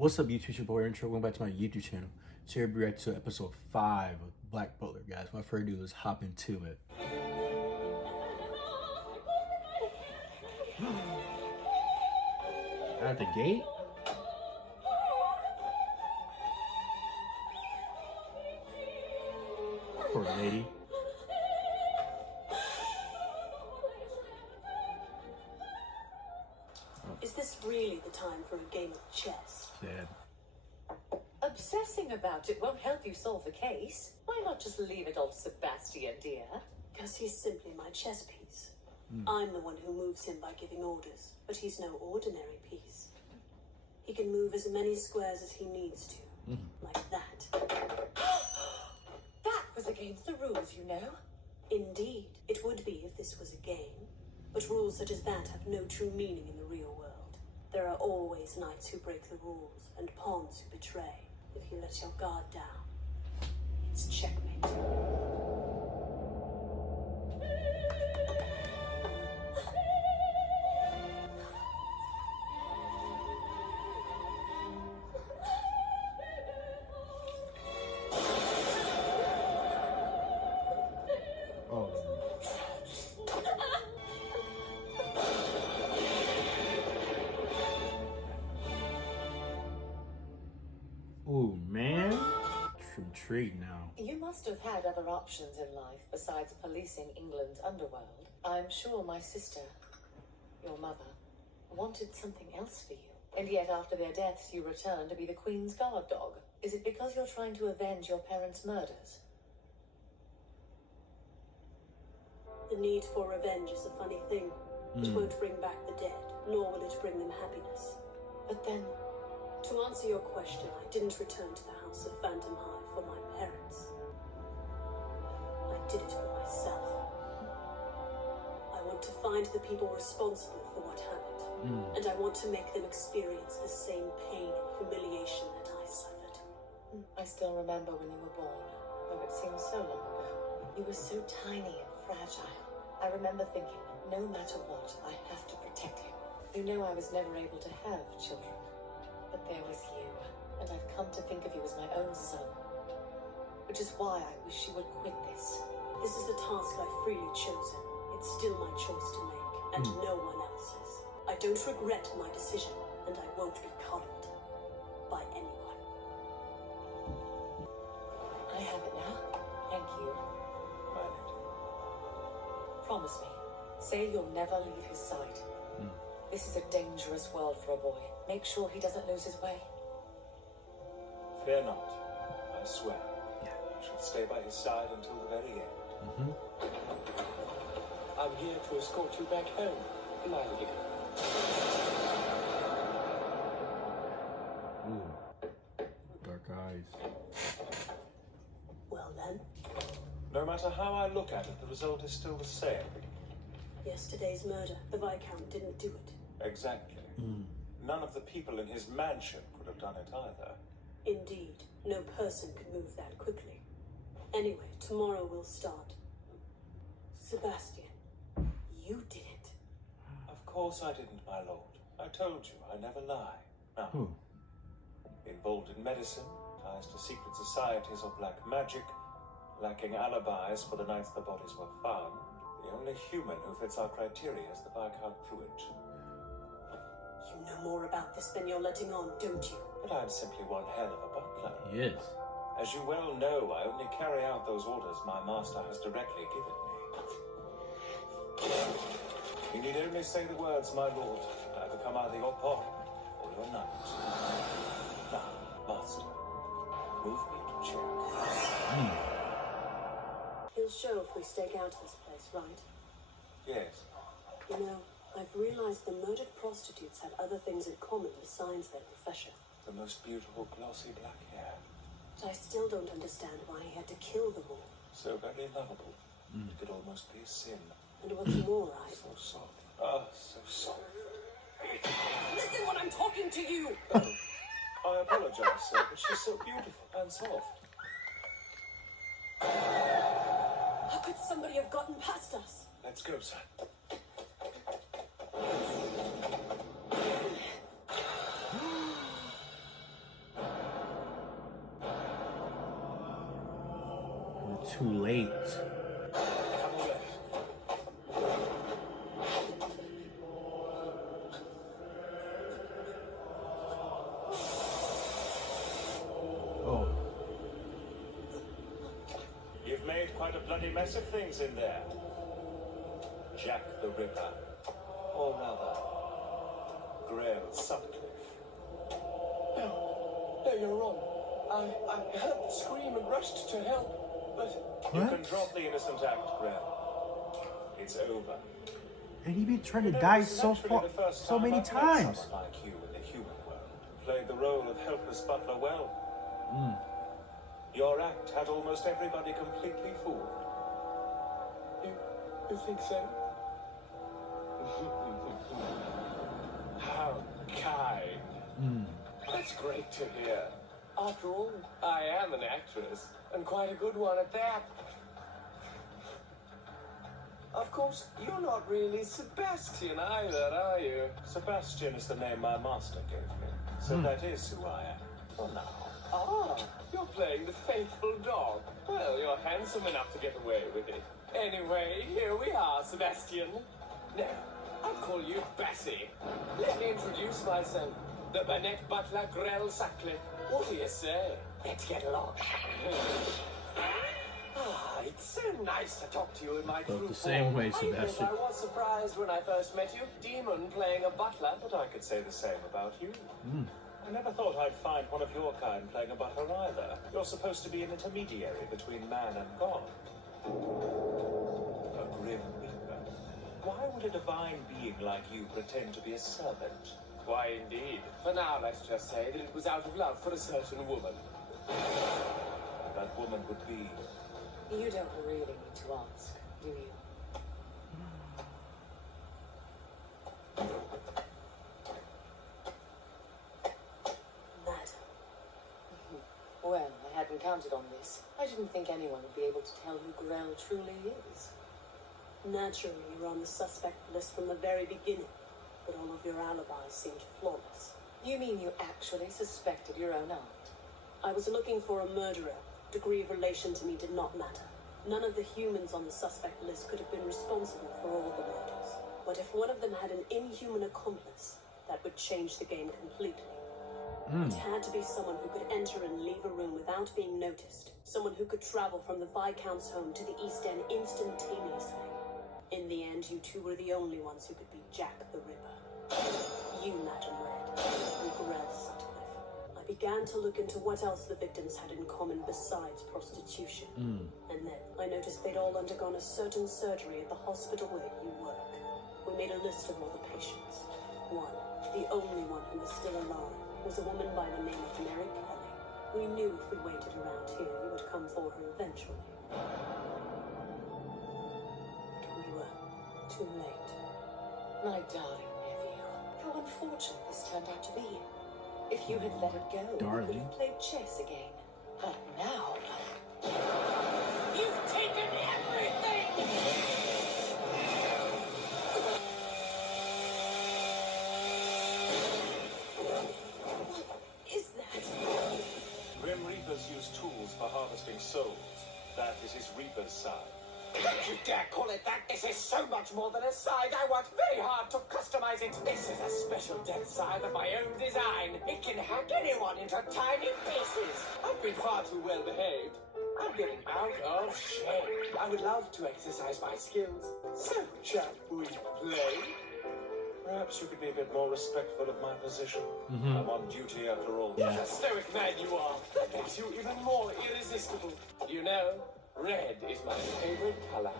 What's up, YouTube? It's your boy Intro. Welcome back to my YouTube channel. Today we react to episode 5 of Black Butler, guys. What I prefer to do is hop into it. At the gate? Poor lady. Is this really the time for a game of chess? Sad. Obsessing about it won't help you solve the case. Why not just leave it all to Sebastian, dear? Because he's simply my chess piece. I'm the one who moves him by giving orders, but he's no ordinary piece. He can move as many squares as he needs to, like that. That was against the rules, you know. Indeed, it would be if this was a game, but rules such as that have no true meaning in the real world. There are always knights who break the rules and pawns who betray. If you let your guard down, it's checkmate. Ooh, man. I'm intrigued now. You must have had other options in life besides policing England's underworld. I'm sure my sister, your mother, wanted something else for you. And yet after their deaths you returned to be the Queen's guard dog. Is it because you're trying to avenge your parents' murders? The need for revenge is a funny thing. It won't bring back the dead, nor will it bring them happiness. But then, To answer your question, I didn't return to the house of Phantomhive for my parents. I did it for myself. I want to find the people responsible for what happened, and I want to make them experience the same pain and humiliation that I suffered. I still remember when you were born, though it seems so long ago. You were so tiny and fragile. I remember thinking, no matter what, I have to protect him. You know I was never able to have children. But there was you, and I've come to think of you as my own son. Which is why I wish you would quit this. This is a task I've freely chosen. It's still my choice to make, and no one else's. I don't regret my decision, and I won't be coddled by anyone. I have it now. Thank you. Violet. Promise me. Say you'll never leave his side. This is a dangerous world for a boy. Make sure he doesn't lose his way. Fear not. I swear. I shall stay by his side until the very end. I'm here to escort you back home, my dear. Ooh. Dark eyes. Well then, No matter how I look at it, the result is still the same. yesterday's murder, the Viscount didn't do it. Exactly. None of the people in his mansion could have done it either. Indeed, no person could move that quickly. Anyway, tomorrow we'll start. Sebastian, you did it. Of course I didn't, my lord. I told you, I never lie. Now, involved in medicine, ties to secret societies or black magic, lacking alibis for the nights the bodies were found, the only human who fits our criteria is the Viscount Pruitt. You know more about this than you're letting on, don't you? But I'm simply one hell of a butler. Yes. As you well know, I only carry out those orders my master has directly given me. You need only say the words, my lord, and I become either your pawn or your knight. Now, master, move me to check. He'll show if we stake out this place, right? Yes. You know, I've realized the murdered prostitutes had other things in common besides their profession. The most beautiful glossy black hair. But I still don't understand why he had to kill them all. So very lovable. It could almost be a sin. And what's more, So soft. Ah, so soft. Listen when I'm talking to you! Oh, I apologize, sir, but she's so beautiful and soft. How could somebody have gotten past us? Let's go, sir. too late. Oh. You've made quite a bloody mess of things in there. Jack the Ripper. Or rather, Grail Sutcliffe. No, you're wrong. I heard the scream and rushed to help, but... You can drop the innocent act, Grail. It's over. And he been trying to die so many times. Someone like you in the human world played the role of helpless butler well. Your act had almost everybody completely fooled. You think so? How kind. That's great to hear. After all, I am an actress, and quite a good one at that. Of course, you're not really Sebastian either, are you? Sebastian is the name my master gave me, so that is who I am for now. Ah, you're playing the faithful dog. Well, you're handsome enough to get away with it. Anyway, here we are, Sebastian. No, I'll call you Bessie. Let me introduce myself. The Black Butler, Grail Sutcliffe. What do you say? Let's get along. It's so nice to talk to you in my true The same way, form. Sebastian. I was surprised when I first met you. Demon playing a butler. But I could say the same about you. I never thought I'd find one of your kind playing a butler either. You're supposed to be an intermediary between man and God. A grim reaper. Why would a divine being like you pretend to be a servant? Why, indeed. For now, let's just say that it was out of love for a certain woman. And that woman would be... You don't really need to ask, do you? Mad. Well, I hadn't counted on this. I didn't think anyone would be able to tell who Grell truly is. Naturally, you're on the suspect list from the very beginning, but all of your alibis seemed flawless. You mean you actually suspected your own aunt? I was looking for a murderer. Degree of relation to me did not matter. None of the humans on the suspect list could have been responsible for all the murders. But if one of them had an inhuman accomplice, that would change the game completely. It had to be someone who could enter and leave a room without being noticed. Someone who could travel from the Viscount's home to the East End instantaneously. In the end, you two were the only ones who could beat Jack the Ripper. You, Madam Red, and Grail Sutcliffe. I began to look into what else the victims had in common besides prostitution. And then I noticed they'd all undergone a certain surgery at the hospital where you work. We made a list of all the patients. One, the only one who was still alive, was a woman by the name of Mary Kelly. We knew if we waited around here, you would come for her eventually. But we were too late. My darling nephew, how unfortunate this turned out to be. If you had let it go, you could have played chess again. But now... You've taken everything! What is that? Grim Reapers use tools for harvesting souls. That is his Reaper's side. Don't you dare call it that! This is so much more than a side! I worked very hard to customize it! This is a special death side of my own design! It can hack anyone into tiny pieces! I've been far too well behaved. I'm getting out of shape. I would love to exercise my skills. So, shall we play? Perhaps you could be a bit more respectful of my position. I'm on duty after all. What a stoic man you are! That makes you even more irresistible. You know, red is my favorite color.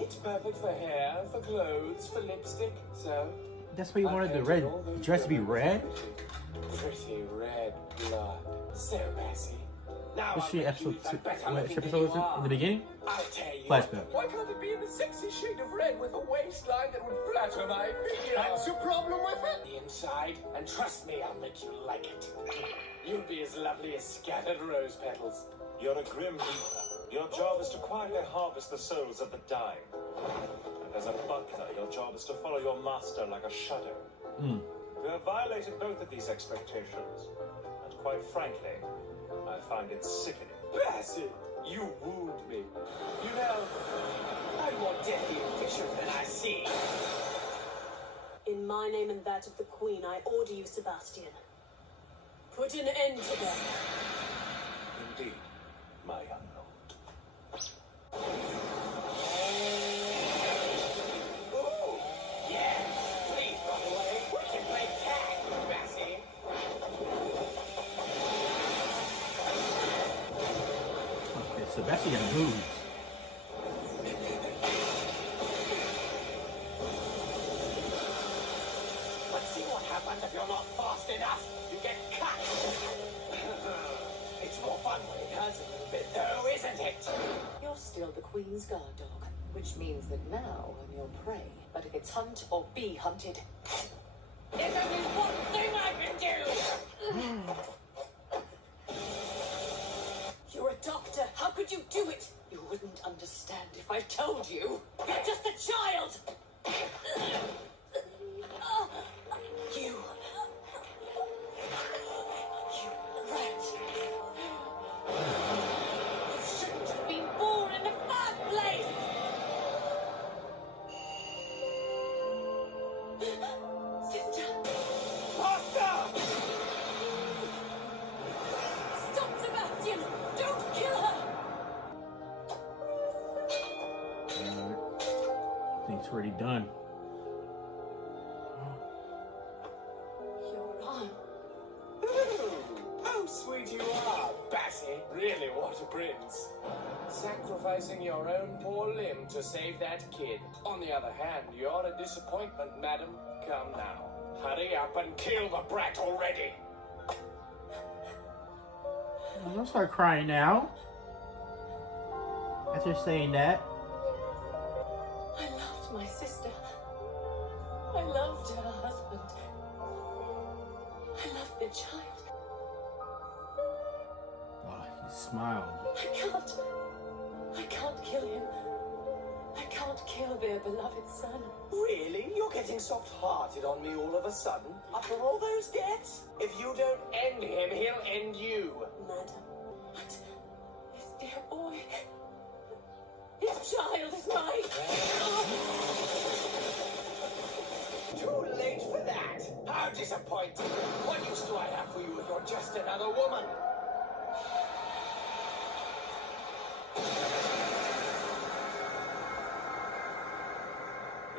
It's perfect for hair, for clothes, for lipstick, so... That's why you wanted the red dress to be red? Pretty red blood. So messy. Now Was I'll she make you episode even 2? better What looking episode than you was it? are. In the beginning? I'll tell you. Flashback. Why can't it be in the sexy shade of red with a waistline that would flatter my figure? That's your problem with it? The inside, and trust me, I'll make you like it. You'll be as lovely as scattered rose petals. You're a Grim Reaper. Your job is to quietly harvest the souls of the dying. And as a butler, your job is to follow your master like a shadow. You have violated both of these expectations, and quite frankly, I find it sickening. Bassett, you wound me. You know, I'm more deadly a fisher than I see. In my name and that of the Queen, I order you, Sebastian. Put an end to them. Indeed, my young lord. Ooh, yeah. Please run away. We can play tag, Bassett. Okay, Sebastian moves. Let's see what happens if you're not fast enough. You get cut. It's more fun when it hurts a little bit, though, isn't it? You're still the Queen's guard dog, which means that now I'm your prey. But if it's hunt or be hunted, There's only one thing I can do. You're a doctor. How could you do it? you wouldn't understand if I told you. You're just a child. You rat. You shouldn't have been born in the first place. Sister. Faster! Stop, Sebastian. Don't kill her. Thing's already done. Your arm. How sweet you are, Bassett. Really, what a prince. Sacrificing your own poor limb to save that kid. On the other hand, you're a disappointment, madam. Come now. Hurry up and kill the brat already. Don't start crying now. After saying that. I loved my sister. I loved her husband. I loved the child. Oh, he smiled. I can't kill him. I can't kill their beloved son. Really? You're getting soft-hearted on me all of a sudden? After all those deaths? If you don't end him, he'll end you. Madam, But this dear boy, his child is mine. Too late for that. How disappointing. What use do I have for you if you're just another woman?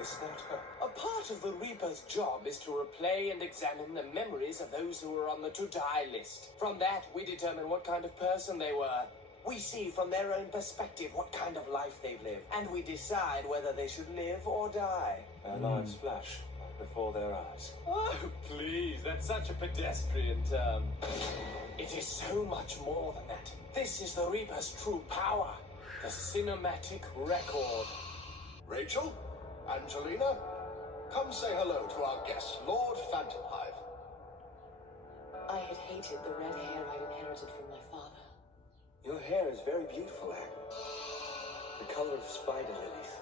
Is that her? A part of the Reaper's job is to replay and examine the memories of those who were on the to-die list. From that, we determine what kind of person they were. We see from their own perspective what kind of life they've lived, and we decide whether they should live or die. Their lives flash right before their eyes. Oh, please, that's such a pedestrian term. It is so much more than that. This is the Reaper's true power. The cinematic record. Rachel? Angelina? Come say hello to our guest, Lord Phantomhive. I had hated the red hair I'd inherited from my father. Your hair is very beautiful, Anne. The color of spider lilies.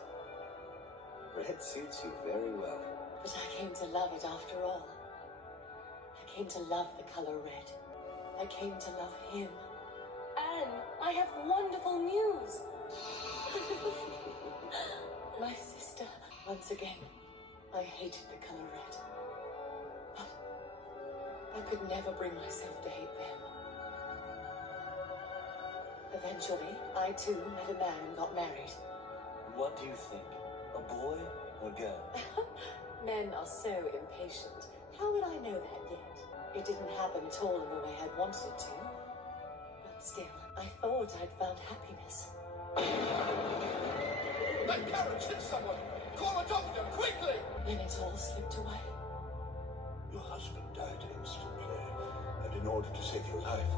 Red suits you very well. But I came to love it after all. I came to love the color red. I came to love him. Anne, I have wonderful news. My sister. Once again, I hated the color red. But I could never bring myself to hate them. Eventually, I too met a man and got married. What do you think? A boy or girl? Men are so impatient. How would I know that yet? It didn't happen at all in the way I'd wanted it to. But still, I thought I'd found happiness. That carriage hit someone! Call a doctor, quickly! Then it all slipped away. Your husband died instantly, and in order to save your life,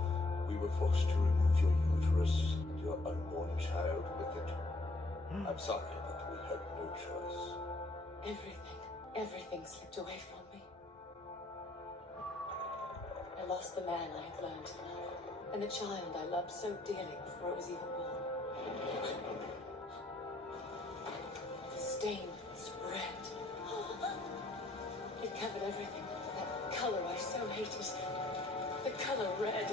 we were forced to remove your uterus and your unborn child with it. I'm sorry, but we had no choice. Everything slipped away from me. I lost the man I had learned to love, and the child I loved so dearly before it was even born. The stain spread. It covered everything. That I so hated the color red.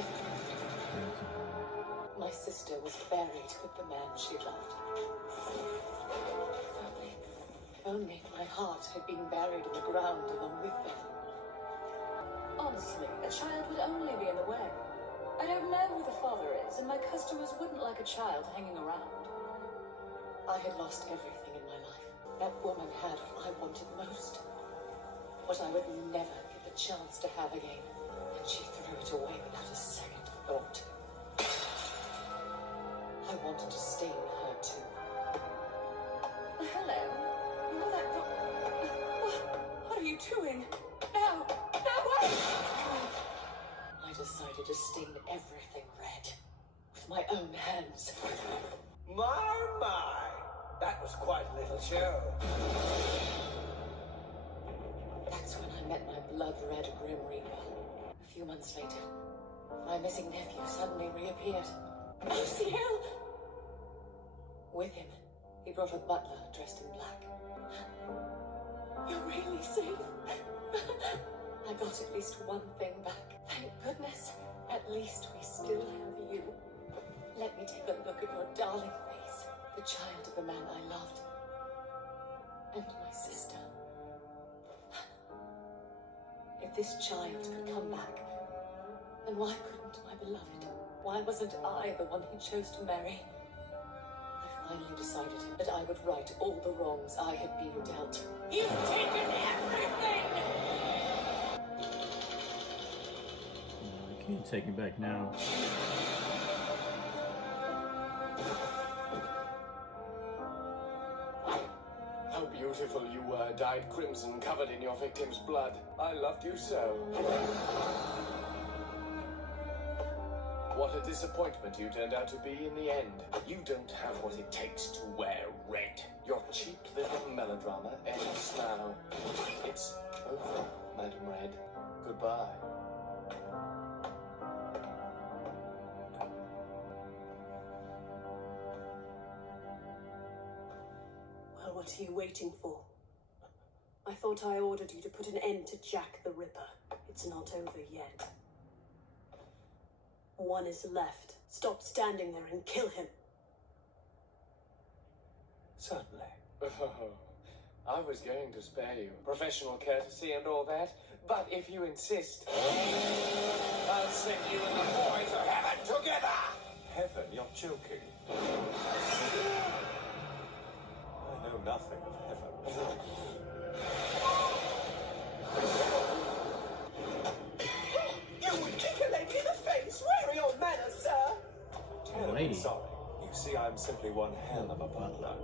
My sister was buried with the man she loved. If only my heart had been buried in the ground along with them. Honestly, a child would only be in the way. I don't know who the father is, and my customers wouldn't like a child hanging around. I had lost everything in my life. That woman had what I wanted most. What I would never get the chance to have again. And she threw it away without a second thought. I wanted to stain her too. Hello? You're that What are you doing? No! No way! I decided to stain everything red. With my own hands. My! That was quite a little show. That's when I met my blood-red Grim Reaper. A few months later, my missing nephew suddenly reappeared. Oh, Ciel! With him, he brought a butler dressed in black. You're really safe? I got at least one thing back. Thank goodness. At least we still have you. Let me take a look at your darling face. The child of the man I loved. And my sister. If this child could come back, then why couldn't my beloved? Why wasn't I the one he chose to marry? I finally decided that I would right all the wrongs I had been dealt. You've taken everything! I can't take it back now. How beautiful you were, dyed crimson, covered in your victim's blood. I loved you so. What a disappointment you turned out to be in the end. You don't have what it takes to wear red. Your cheap little melodrama ends now. It's over, Madam Red. Goodbye. Well, what are you waiting for? I thought I ordered you to put an end to Jack the Ripper. It's not over yet. One is left. Stop standing there and kill him. Certainly. I was going to spare you professional courtesy and all that, but if you insist, I'll send you and the boy to heaven together! Heaven, you're joking. I know nothing of heaven. You would kick a lady in the face! Where are your manners, sir? Terribly Lady. sorry. You see, I'm simply one hell of a butler.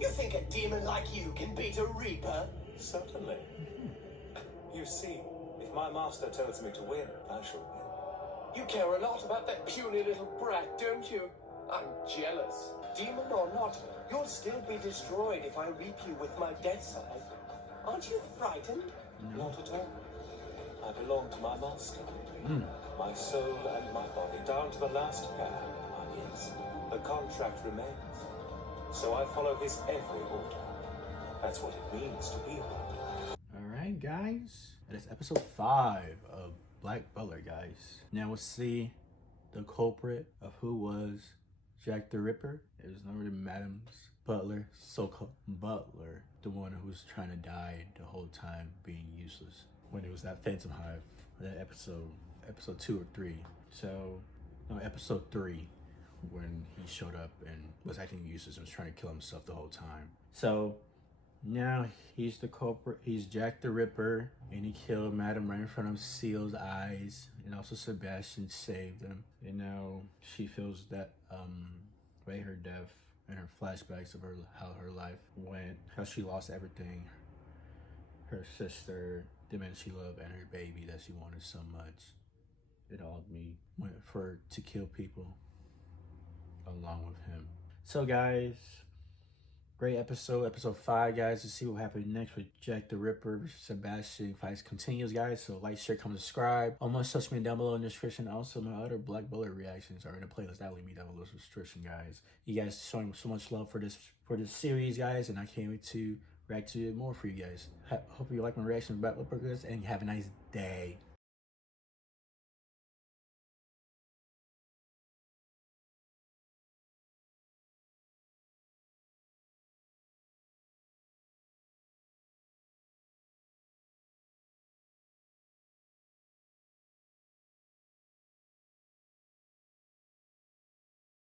You think a demon like you can beat a reaper? Certainly. You see, if my master tells me to win, I shall win. You care a lot about that puny little brat, don't you? I'm jealous. Demon or not, you'll still be destroyed if I reap you with my death scythe. Aren't you frightened? Not at all. I belong to my master. My soul and my body, down to the last hair, are his. The contract remains. So I follow his every order. That's what it means to be a butler. Alright, guys. That is episode 5 of Black Butler, guys. Now we'll see the culprit of who was Jack the Ripper. It was none other than Madam's butler, so-called butler, the one who was trying to die the whole time, being useless. When it was that Phantom Hive, that episode 2 or 3. So, no, episode 3, when he showed up and was acting useless and was trying to kill himself the whole time. So, now he's the culprit. He's Jack the Ripper, and he killed Madame right in front of Ciel's eyes, and also Sebastian saved him. And now she feels that by her death and her flashbacks of how her life went, how she lost everything, her sister, the man she loved, and her baby that she wanted so much. It all went for to kill people along with him. So guys, great episode 5, guys. Let's see what happens next with Jack the Ripper versus Sebastian. Fights continues, guys. So like, share, comment, subscribe. All my social media down below in the description. Also, my other Black Butler reactions are in the playlist. That will be down below in the description, guys. You guys showing so much love for this series, guys, and I can't wait to react to it more for you guys. Hope you like my reaction to Black Butler, and have a nice day.